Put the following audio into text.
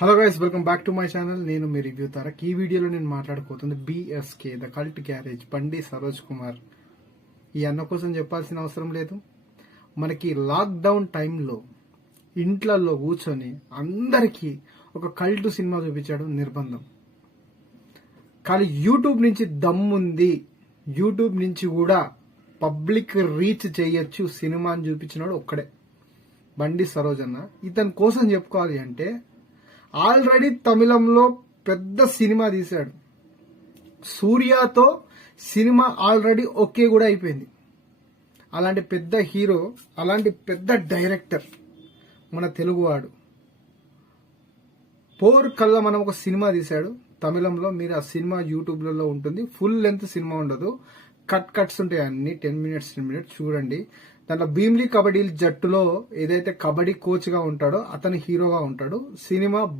Hello guys, welcome back to my channel. నేను మీ review Tarak. ఈ వీడియోలో నేను మాట్లాడుకోతుంది BSK ద కల్ట్ గ్యారేజ్, బండి సరోజ్ కుమార్. ఈ అన్న కోసం చెప్పాల్సిన అవసరం లేదు. మనకి లాక్డౌన్ టైంలో ఇంట్లలో కూర్చొని అందరికీ ఒక కల్ట్ సినిమా చూపించాడు నిర్బంధం. కానీ యూట్యూబ్ నుంచి దమ్ముంది, యూట్యూబ్ నుంచి కూడా పబ్లిక్ రీచ్ చేయొచ్చు సినిమాని చూపించినాడు ఒక్కడే, బండి సరోజ్ అన్న. ఇతని కోసం చెప్పుకోవాలి అంటే ఆల్రెడీ తమిళంలో పెద్ద సినిమా తీశాడు. సూర్యతో సినిమా ఆల్రెడీ ఓకే కూడా అయిపోయింది. అలాంటి పెద్ద హీరో, అలాంటి పెద్ద డైరెక్టర్ మన తెలుగువాడు. పోర్ కల్లా మనం ఒక సినిమా తీశాడు తమిళంలో. మీరు ఆ సినిమా యూట్యూబ్లలో ఉంటుంది. ఫుల్ లెంత్ సినిమా ఉండదు, కట్స్ ఉంటాయి అన్ని 10 minutes చూడండి. దాంట్లో భీమ్లీ కబడ్డీ జట్టులో ఏదైతే కబడ్డీ కోచ్ గా ఉంటాడో అతను హీరోగా ఉంటాడు. సినిమా